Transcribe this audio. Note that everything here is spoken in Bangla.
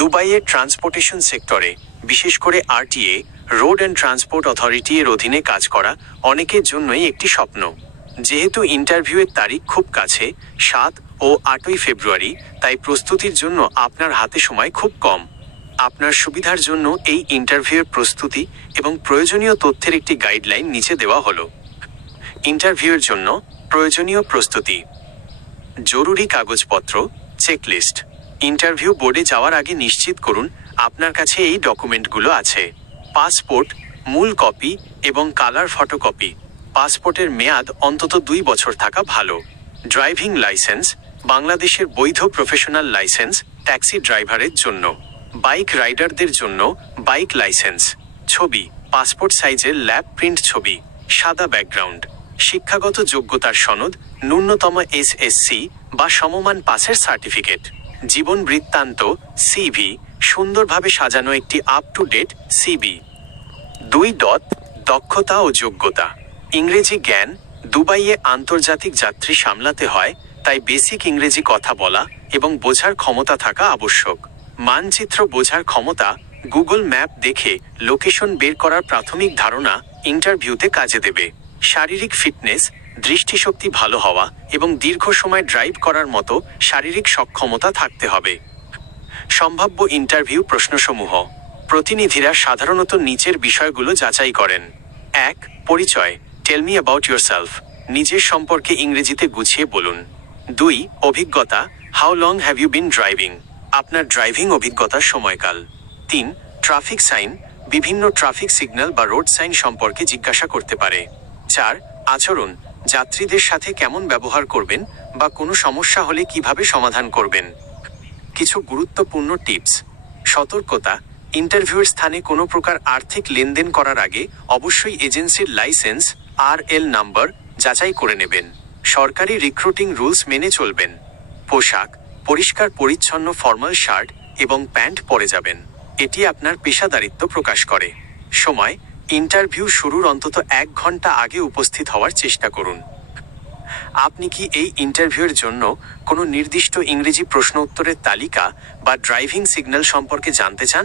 দুবাইয়ের ট্রান্সপোর্টেশন সেক্টরে, বিশেষ করে RTA, road and transport authority এর অধীনে কাজ করা অনেকের জন্যই একটি স্বপ্ন। যেহেতু ইন্টারভিউয়ের তারিখ খুব কাছে, 7 ও 8ই ফেব্রুয়ারি, তাই প্রস্তুতির জন্য আপনার হাতে সময় খুব কম। আপনার সুবিধার জন্য এই ইন্টারভিউয়ের প্রস্তুতি এবং প্রয়োজনীয় তথ্যের একটি গাইডলাইন নিচে দেওয়া হলো। ইন্টারভিউয়ের জন্য প্রয়োজনীয় প্রস্তুতি: জরুরি কাগজপত্র, চেকলিস্ট। ইন্টারভিউ বোর্ডে যাওয়ার আগে নিশ্চিত করুন আপনার কাছে এই ডকুমেন্টগুলো আছে: পাসপোর্ট, মূল কপি এবং কালার ফটোকপি। পাসপোর্টের মেয়াদ অন্তত 2 বছর থাকা ভালো। ড্রাইভিং লাইসেন্স, বাংলাদেশের বৈধ প্রফেশনাল লাইসেন্স ট্যাক্সি ড্রাইভারের জন্য। বাইক রাইডারদের জন্য বাইক লাইসেন্স। ছবি, পাসপোর্ট সাইজের ল্যাব প্রিন্ট ছবি, সাদা ব্যাকগ্রাউন্ড। শিক্ষাগত যোগ্যতার সনদ, ন্যূনতম এসএসসি বা সমমান পাসের সার্টিফিকেট। জীবন বৃত্তান্ত, সিভি, সুন্দরভাবে সাজানো একটি আপ টু ডেট সিভি। 2. দক্ষতা ও যোগ্যতা। ইংরেজি জ্ঞান, দুবাইয়ে আন্তর্জাতিক যাত্রী সামলাতে হয়, তাই বেসিক ইংরেজি কথা বলা এবং বোঝার ক্ষমতা থাকা আবশ্যক। মানচিত্র বোঝার ক্ষমতা, গুগল ম্যাপ দেখে লোকেশন বের করার প্রাথমিক ধারণা ইন্টারভিউতে কাজে দেবে। শারীরিক ফিটনেস, দৃষ্টিশক্তি ভালো হওয়া এবং দীর্ঘ সময় ড্রাইভ করার মতো শারীরিক সক্ষমতা থাকতে হবে। সম্ভাব্য ইন্টারভিউ প্রশ্নসমূহ। প্রতিনিধিরা সাধারণত নিচের বিষয়গুলো যাচাই করেন: 1. পরিচয়, টেল মি অ্যাবাউট ইয়োরসেলফ, নিজের সম্পর্কে ইংরেজিতে গুছিয়ে বলুন। 2. অভিজ্ঞতা, how long have you been driving, আপনার ড্রাইভিং অভিজ্ঞতার সময়কাল। 3. ট্রাফিক সাইন, বিভিন্ন ট্রাফিক সিগন্যাল বা রোড সাইন সম্পর্কে জিজ্ঞাসা করতে পারে। 4. আচরণ, যাত্রীদের সাথে কেমন ব্যবহার করবেন বা কোনো সমস্যা হলে কিভাবে সমাধান করবেন। কিছু গুরুত্বপূর্ণ টিপস: সতর্কতা, ইন্টারভিউয়ের স্থানে কোনো প্রকার আর্থিক লেনদেন করার আগে অবশ্যই এজেন্সির লাইসেন্স আরএল নাম্বার যাচাই করে নেবেন। সরকারি রিক্রুটিং রুলস মেনে চলবেন। পোশাক, পরিষ্কার পরিচ্ছন্ন ফর্মাল শার্ট এবং প্যান্ট পরে যাবেন, এটি আপনার পেশাদারিত্ব প্রকাশ করে। সময়, ইন্টারভিউ শুরুর অন্তত 1 ঘন্টা আগে উপস্থিত হওয়ার চেষ্টা করুন। আপনি কি এই ইন্টারভিউয়ের জন্য কোনো নির্দিষ্ট ইংরেজি প্রশ্ন উত্তরের তালিকা বা ড্রাইভিং সিগন্যাল সম্পর্কে জানতে চান?